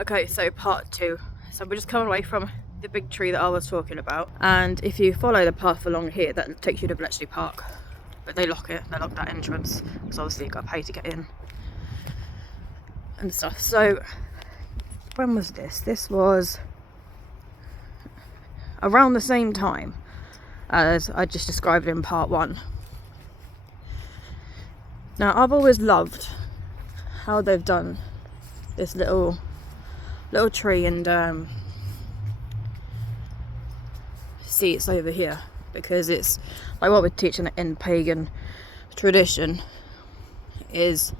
Okay, so part 2. So we're just coming away from the big tree that I was talking about, and if you follow the path along here, that takes you to Bletchley Park. But they lock that entrance, because obviously you've got to pay to get in and stuff. So when was this? This was around the same time as I just described in part 1. Now, I've always loved how they've done this little tree and seats over here, because it's like what we're teaching in pagan tradition is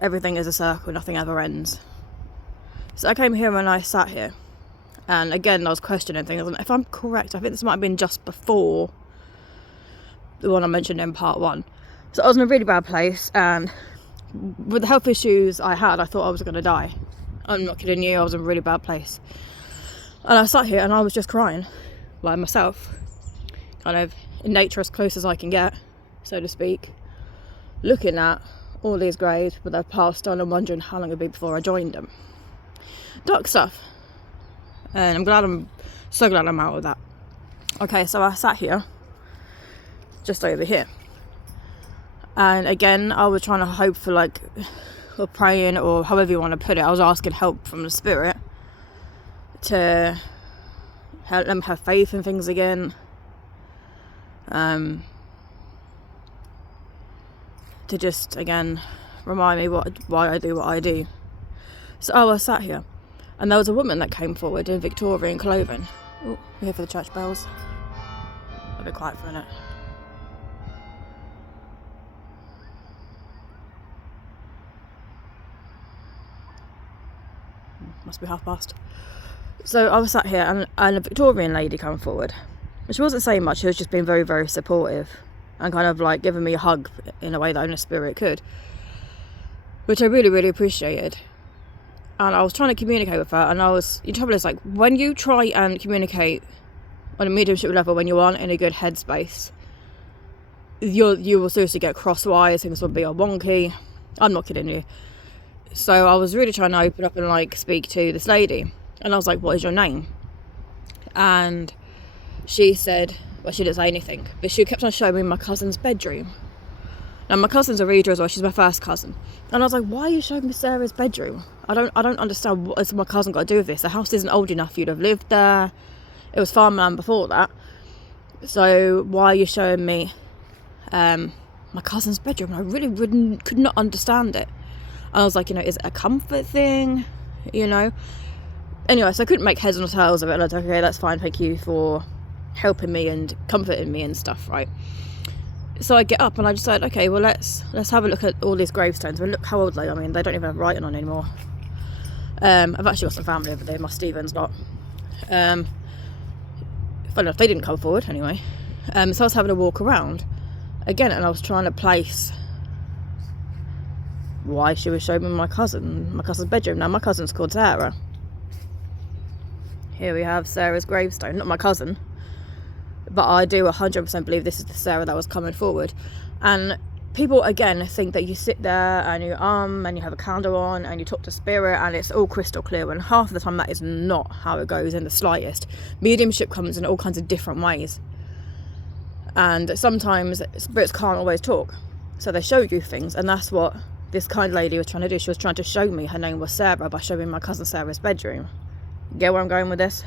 everything is a circle, nothing ever ends. So I came here and I sat here, and again I was questioning things, and if I'm correct, I think this might have been just before the one I mentioned in part 1. So I was in a really bad place, and with the health issues I had, I thought I was going to die. I'm not kidding you, I was in a really bad place. And I sat here and I was just crying by myself, kind of in nature as close as I can get, so to speak, looking at all these graves but they've passed on and wondering how long it'd be before I joined them. Dark stuff. And I'm so glad I'm out of that. Okay, so I sat here, just over here. And again, I was trying to hope for or praying, or however you want to put it. I was asking help from the spirit to help them have faith in things again. To just, again, remind me why I do what I do. So I was sat here, and there was a woman that came forward in Victorian clothing. Oh, we're here for the church bells. I'll be quiet for a minute. Must be past. So I was sat here, and a Victorian lady came forward. She wasn't saying much, she was just being very, very supportive and kind of like giving me a hug in a way that only spirit could, which I really, really appreciated. And I was trying to communicate with her, and the trouble is, like, when you try and communicate on a mediumship level, when you aren't in a good headspace, you will seriously get crosswise, things will be all wonky. I'm not kidding you. So I was really trying to open up and speak to this lady, and I was like, what is your name? And she said, well, she didn't say anything, but she kept on showing me my cousin's bedroom. Now, my cousin's a reader as well, she's my first cousin. And I was like, why are you showing me Sarah's bedroom? I don't understand, what has my cousin got to do with this? The house isn't old enough for you to have lived there. It was farmland before that. So why are you showing me my cousin's bedroom? And I really could not understand it. I was like, is it a comfort thing? Anyway, so I couldn't make heads or tails of it. I was like, okay, that's fine, thank you for helping me and comforting me and stuff, right? So I get up and I decide, okay, well, let's have a look at all these gravestones. I mean, look how old they are. I mean, they don't even have writing on anymore. I've actually got some family over there, my Stephen's lot. Funny enough, they didn't come forward anyway. So I was having a walk around again, and I was trying to place why she was showing me my cousin's bedroom. Now, my cousin's called Sarah. Here we have Sarah's gravestone, not my cousin, but I do 100% believe this is the Sarah that was coming forward. And people, again, think that you sit there and you and you have a candle on and you talk to spirit and it's all crystal clear, and half of the time that is not how it goes in the slightest. Mediumship comes in all kinds of different ways, and sometimes spirits can't always talk, so they show you things, and that's what this kind lady was trying to do. She was trying to show me her name was Sarah by showing my cousin Sarah's bedroom. Get where I'm going with this?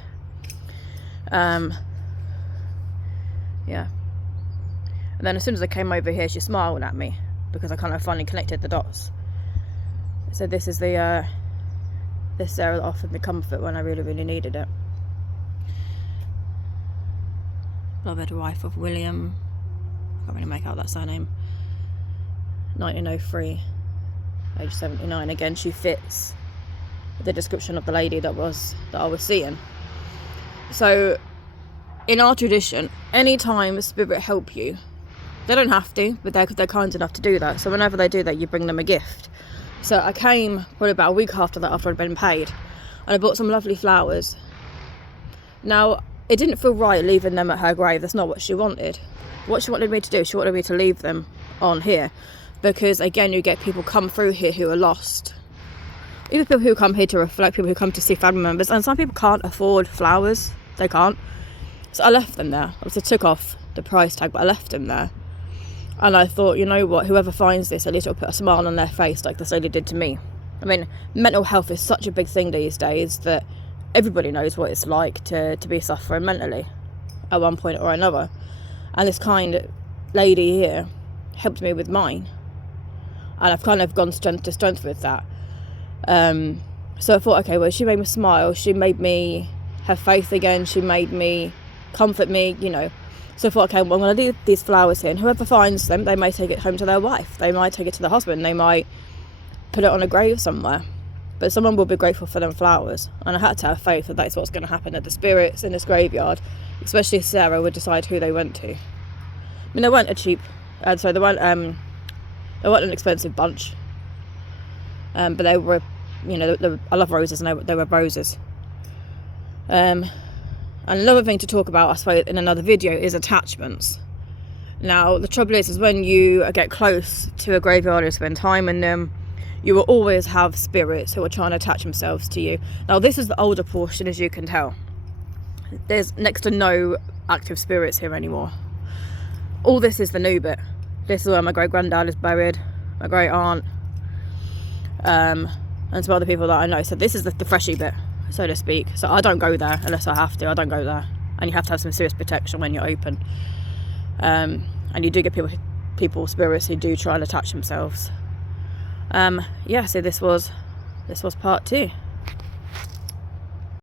Yeah. And then as soon as I came over here, she smiled at me, because I kind of finally connected the dots. So this is this Sarah that offered me comfort when I really, really needed it. Beloved wife of William, I can't really make out that surname, 1903, age 79. Again, she fits the description of the lady that I was seeing. So in our tradition, anytime spirit help you, they don't have to, but they're kind enough to do that. So whenever they do that, you bring them a gift. So I came probably about a week after that, after I'd been paid, and I bought some lovely flowers. Now, it didn't feel right leaving them at her grave. That's not what she wanted. What she wanted me to do, she wanted me to leave them on here, because again, you get people come through here who are lost. even people who come here to reflect, people who come to see family members, and some people can't afford flowers. They can't. So I left them there. Obviously I took off the price tag, but I left them there. And I thought, you know what, whoever finds this, at least it'll put a smile on their face like this lady did to me. I mean, mental health is such a big thing these days that everybody knows what it's like to be suffering mentally at one point or another. And this kind lady here helped me with mine. And I've kind of gone strength to strength with that. So I thought, okay, well, she made me smile. She made me have faith again. She made me comfort me, you know. So I thought, okay, well, I'm going to leave these flowers here, and whoever finds them, they may take it home to their wife. They might take it to the husband. They might put it on a grave somewhere. But someone will be grateful for them flowers. And I had to have faith that that's what's going to happen, that the spirits in this graveyard, especially Sarah, would decide who they went to. I mean, they weren't a cheap, they weren't an expensive bunch. But they were, you know, I love roses, and they were roses. And another thing to talk about, I suppose, in another video is attachments. Now, the trouble is when you get close to a graveyard or spend time in them, you will always have spirits who are trying to attach themselves to you. Now, this is the older portion, as you can tell. There's next to no active spirits here anymore. All this is the new bit. This is where my great-granddad is buried, my great-aunt, and some other people that I know. So this is the freshy bit, so to speak. So I don't go there unless I have to. I don't go there. And you have to have some serious protection when you're open. And you do get people, spirits who do try and attach themselves. Yeah, so this was part 2.